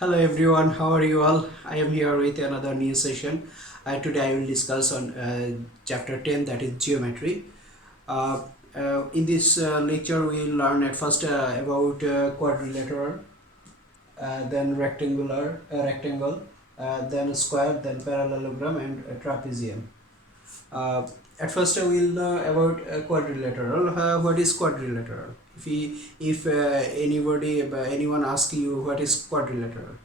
Hello everyone, how are you all? I am here with another new session. Today I will discuss on chapter 10, that is geometry. Uh, in this lecture we will learn at first about quadrilateral, then rectangle, then square, then parallelogram and trapezium. Uh, at first we will know about quadrilateral. What is quadrilateral? If anyone asks you what is quadrilateral,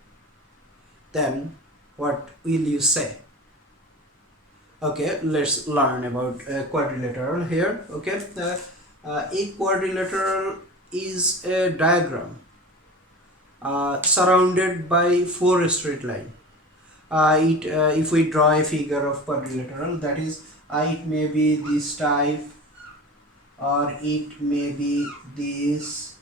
then what will you say? Okay, let's learn about quadrilateral here. Okay, a quadrilateral is a diagram surrounded by four straight lines. If we draw a figure of quadrilateral, that is, it may be this type, or it may be this,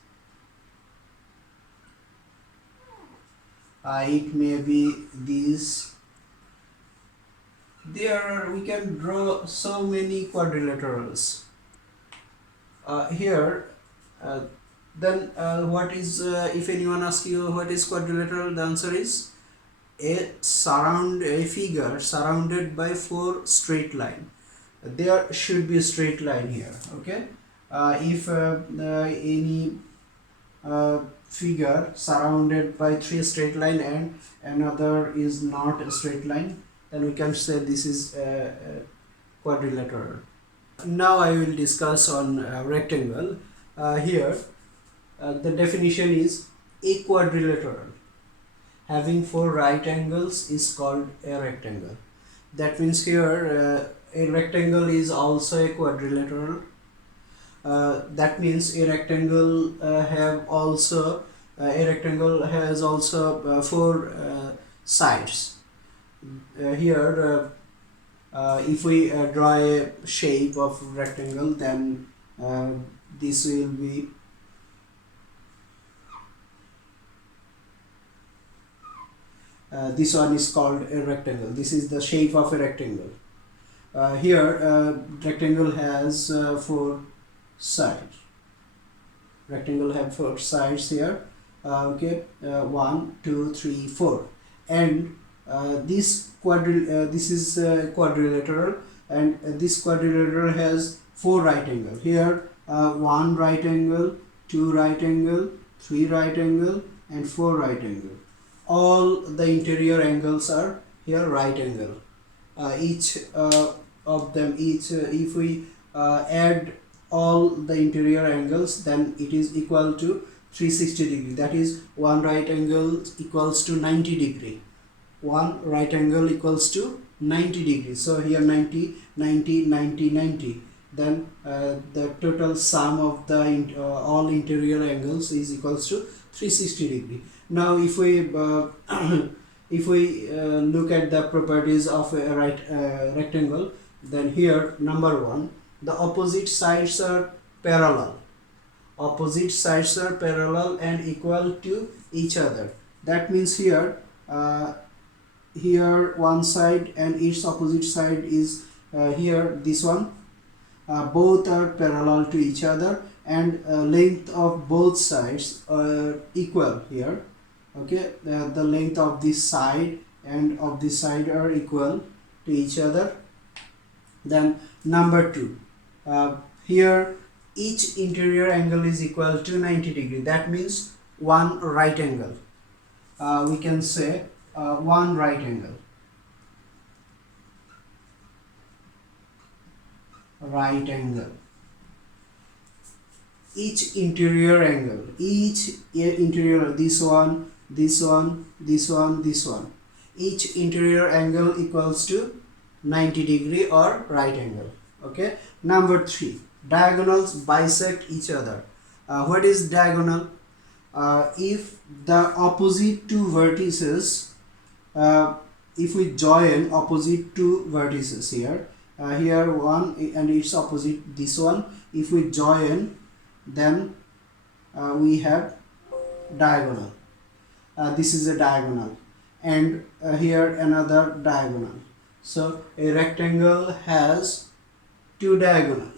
it may be this. We can draw so many quadrilaterals here. uh, then what is if anyone asks you what is quadrilateral, the answer is a figure surrounded by four straight line. There should be a straight line here. Okay, if any figure surrounded by three straight line and another is not a straight line, then we can say this is a quadrilateral. Now I will discuss on rectangle. Here the definition is a quadrilateral having four right angles is called a rectangle. That means here a rectangle is also a quadrilateral. That means a rectangle has also four sides. Here if we draw a shape of rectangle, then this will be this one is called a rectangle. This is the shape of a rectangle. Here rectangle has four sides. Rectangle have four sides here. Okay, 1, 2, 3, 4, and this is quadrilateral, and this quadrilateral has four right angle. Here one right angle, two right angle, three right angle, and four right angle. All the interior angles are here right angle. Each of them, if we add all the interior angles, then it is equal to 360 degree. That is, one right angle equals to 90 degree. One right angle equals to 90 degrees. So here 90, 90, 90, 90. Then the total sum of the all interior angles is equals to 360 degree. Now if we if we look at the properties of a rectangle, then here number one, the opposite sides are parallel. Opposite sides are parallel and equal to each other. That means here here one side and its opposite side is here this one. Both are parallel to each other, and length of both sides are equal here. Okay, the length of this side and of this side are equal to each other. Then number two, here each interior angle is equal to 90 degree. That means one right angle. We can say one right angle. Right angle. Each interior angle, this one, this one, this one, this one, each interior angle equals to 90 degree or right angle. Okay, number three, diagonals bisect each other. What is diagonal? If the opposite two vertices, if we join opposite two vertices here, here one and its opposite this one, if we join, then we have diagonal. This is a diagonal, and here another diagonal. So a rectangle has two diagonals.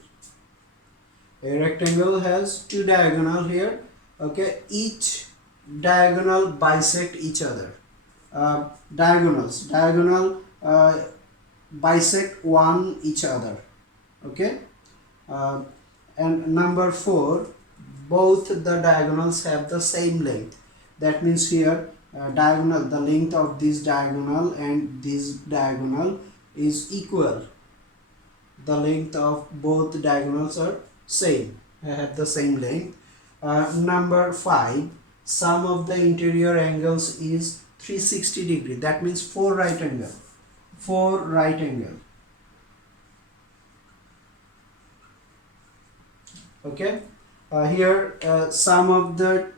A rectangle has two diagonal here. Okay, each diagonal bisect each other. Diagonal bisect one each other. Okay. uh, and number 4, both the diagonals have the same length. That means here diagonal, the length of this diagonal and this diagonal is equal. The length of both diagonals are same, have the same length. Number 5, sum of the interior angles is 360 degree. That means 4 right angle. 4 right angle. Okay. Here sum of the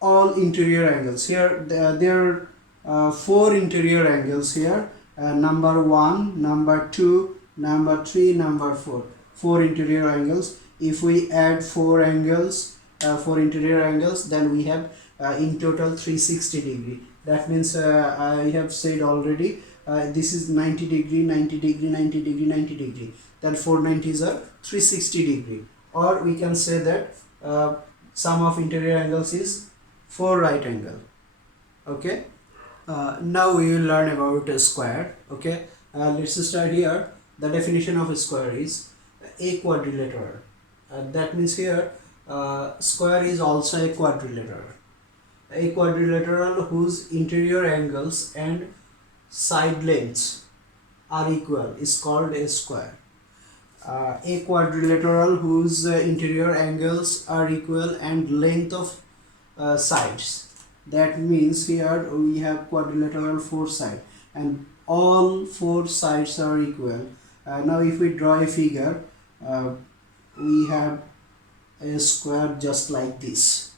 all interior angles. Here there are 4 interior angles here. Number 1, number 2, number 3, number 4. 4 interior angles. If we add 4 angles, 4 interior angles, then we have in total 360 degree. That means I have said already this is 90 degree, 90 degree, 90 degree, 90 degree. Then 490s are 360 degree. Or we can say that sum of interior angles is 4 right angle. Okay. Now we will learn about a square. Okay. Let's start here. The definition of a square is a quadrilateral. That means here square is also a quadrilateral. A quadrilateral whose interior angles and side lengths are equal is called a square. A quadrilateral whose interior angles are equal and length of sides. That means here we have quadrilateral 4 sides and all 4 sides are equal. Now if we draw a figure, we have a square just like this.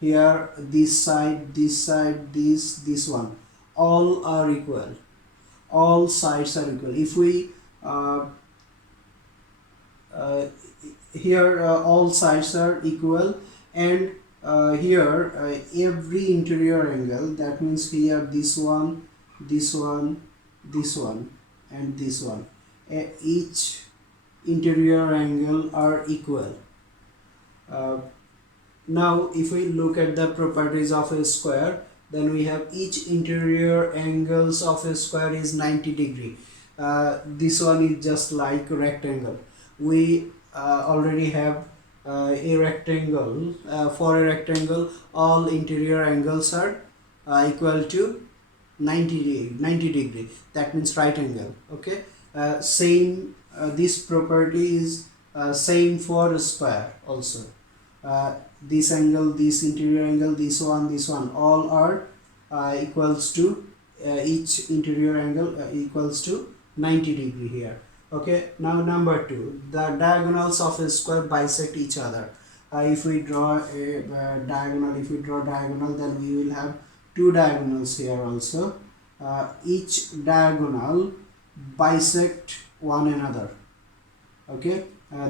Here this side, this one, all are equal. All sides are equal. If we here all sides are equal, and here every interior angle, that means here this one, this one, this one and this one, each interior angle are equal. Now if we look at the properties of a square, then we have each interior angles of a square is 90 degree. This one is just like a rectangle. We already have a rectangle. For a rectangle, all interior angles are equal to 90 degree. That means right angle. Okay. Same this property is same for a square also. This angle, this interior angle, this one, all are equals to each interior angle equals to 90 degree here. Okay. Now number 2, the diagonals of a square bisect each other. If we draw a diagonal, then we will have 2 diagonals here also. Each diagonal bisect one another. Okay.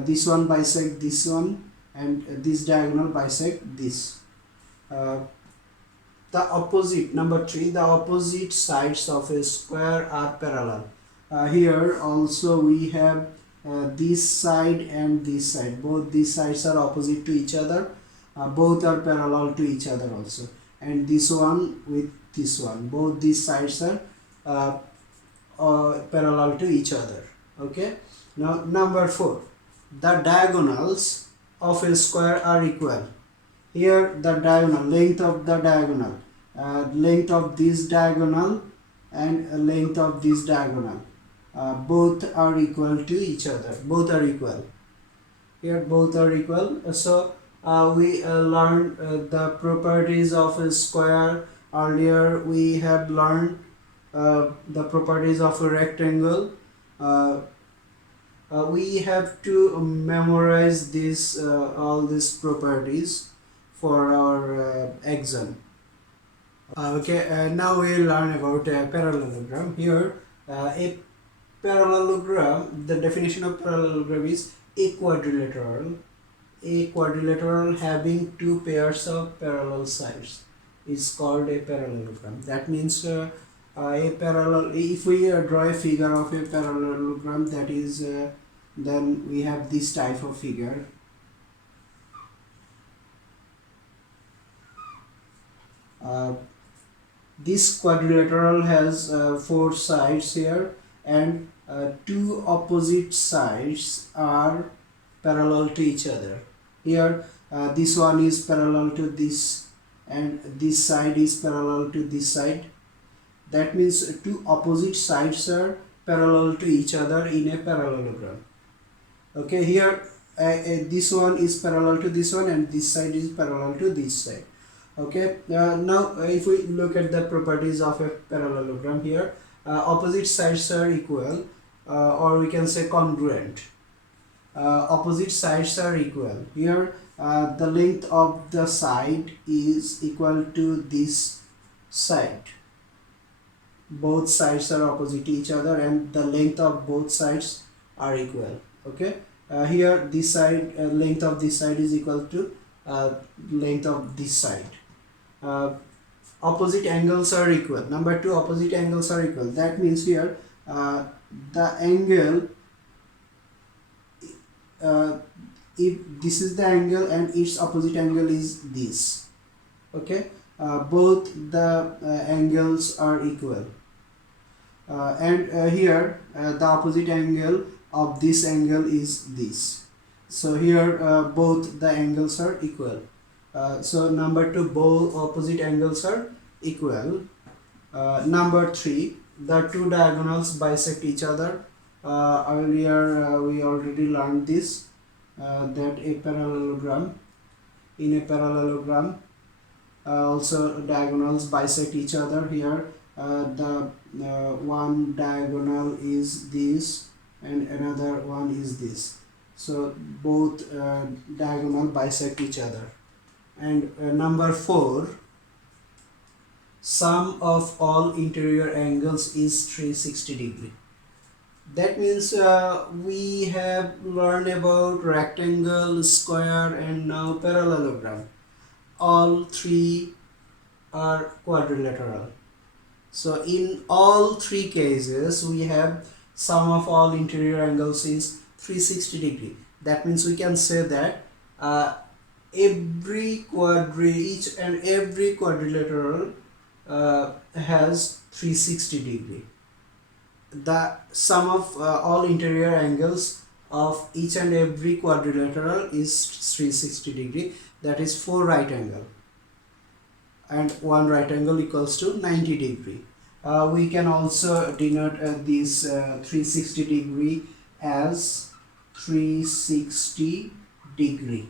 This one bisect this one, and this diagonal bisect this. The opposite, number 3, the opposite sides of a square are parallel. Here also we have this side and this side. Both these sides are opposite to each other. Both are parallel to each other also. And this one with this one. Both these sides are parallel to each other. Okay. Now number 4, the diagonals of a square are equal. Here the diagonal, length of the diagonal, length of this diagonal and length of this diagonal, both are equal to each other. Both are equal. Here both are equal. So we learned the properties of a square. Earlier we have learned the properties of a rectangle. We have to memorize this all these properties for our exam. Okay, now we will learn about a parallelogram. Here a parallelogram, the definition of parallelogram is a quadrilateral. A quadrilateral having 2 pairs of parallel sides is called a parallelogram. That means a parallel, if we draw a figure of a parallelogram, that is then we have this type of figure. Uh, this quadrilateral has four sides here, and two opposite sides are parallel to each other. Here this one is parallel to this, and this side is parallel to this side. That means two opposite sides are parallel to each other in a parallelogram. Okay, here this one is parallel to this one, and this side is parallel to this side. Okay, now if we look at the properties of a parallelogram, here opposite sides are equal, or we can say congruent. Opposite sides are equal. Here the length of the side is equal to this side. Both sides are opposite to each other, and the length of both sides are equal. Okay, here this side, length of this side is equal to length of this side. Opposite angles are equal. Number two, opposite angles are equal. That means here the angle, if this is the angle and its opposite angle is this. Okay, both the angles are equal, and here the opposite angle of this angle is this. So here both the angles are equal. So number two, both opposite angles are equal. Number three, the two diagonals bisect each other. Earlier we already learned this, that a parallelogram, in a parallelogram also diagonals bisect each other. Here the one diagonal is this and another one is this. So both diagonal bisect each other. And number four, sum of all interior angles is 360 degree. That means we have learned about rectangle, square, and now parallelogram. All three are quadrilateral. So in all three cases we have sum of all interior angles is 360 degree. That means we can say that each and every quadrilateral has 360 degree. The sum of all interior angles of each and every quadrilateral is 360 degree. That is 4 right angle, and 1 right angle equals to 90 degree. We can also denote this 360 degree as 360 degree.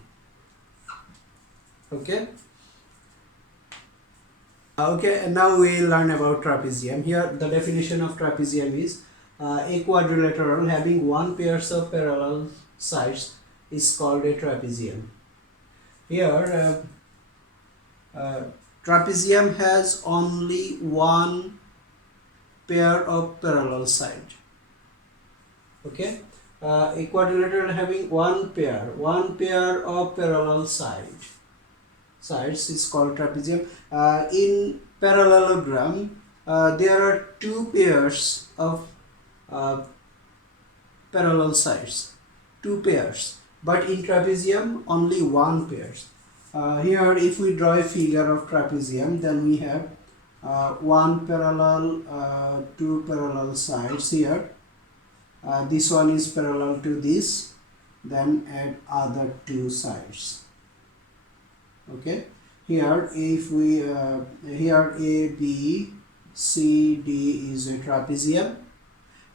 Okay. Okay, and now we learn about trapezium. Here the definition of trapezium is a quadrilateral having one pairs of parallel sides is called a trapezium. Here trapezium has only one pair of parallel side. Okay, a quadrilateral having one pair of parallel sides is called trapezium. In parallelogram there are two pairs of parallel sides, but in trapezium only one pair. Here if we draw a figure of trapezium, then we have one parallel, two parallel sides here. This one is parallel to this, then add other two sides. Okay, here if we here A, B, C, D is a trapezium,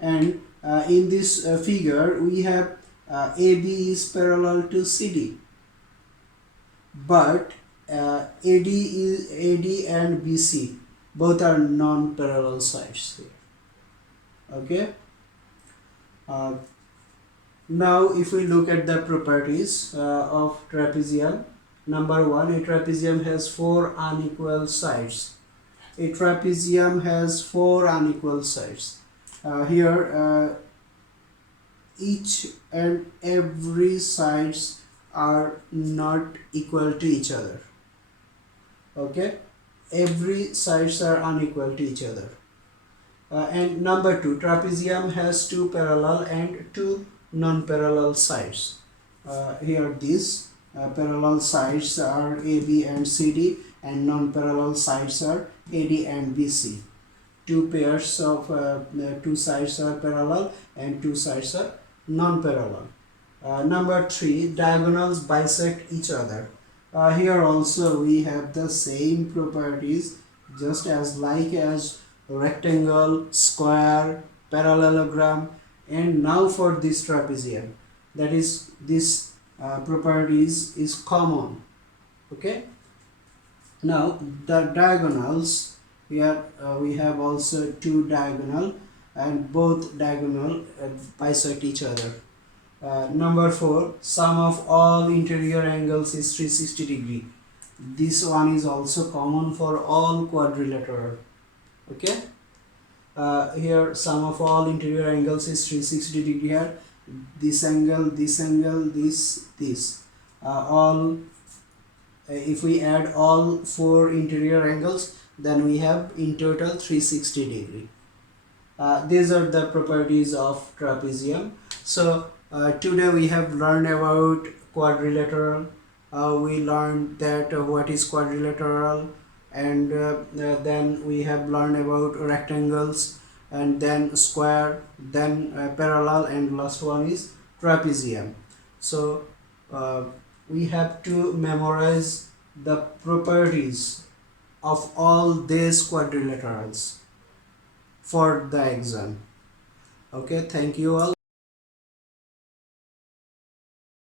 and in this figure we have AB is parallel to CD, but AD and BC both are non-parallel sides here. Okay. Now if we look at the properties of trapezium, number one, a trapezium has four unequal sides. A trapezium has four unequal sides. Here each and every sides are not equal to each other. Okay, every sides are unequal to each other. And number two, trapezium has two parallel and two non-parallel sides. Here these parallel sides are AB and CD, and non-parallel sides are AD and BC. Two pairs of two sides are parallel and two sides are non-parallel. Number 3, diagonals bisect each other. Here also we have the same properties, just as like as rectangle, square, parallelogram, and now for this trapezium, that is this properties is common. Okay, now the diagonals, we have also two diagonal, and both diagonal bisect each other. Number 4, sum of all interior angles is 360 degree. This one is also common for all quadrilateral. Okay, here sum of all interior angles is 360 degree. Here this angle, this angle, this all if we add all 4 interior angles, then we have in total 360 degree. These are the properties of trapezium. So today we have learned about quadrilateral. We learned that what is quadrilateral, and then we have learned about rectangles, and then square, then parallel, and last one is trapezium. So we have to memorize the properties of all these quadrilaterals for the exam. Okay, thank you all.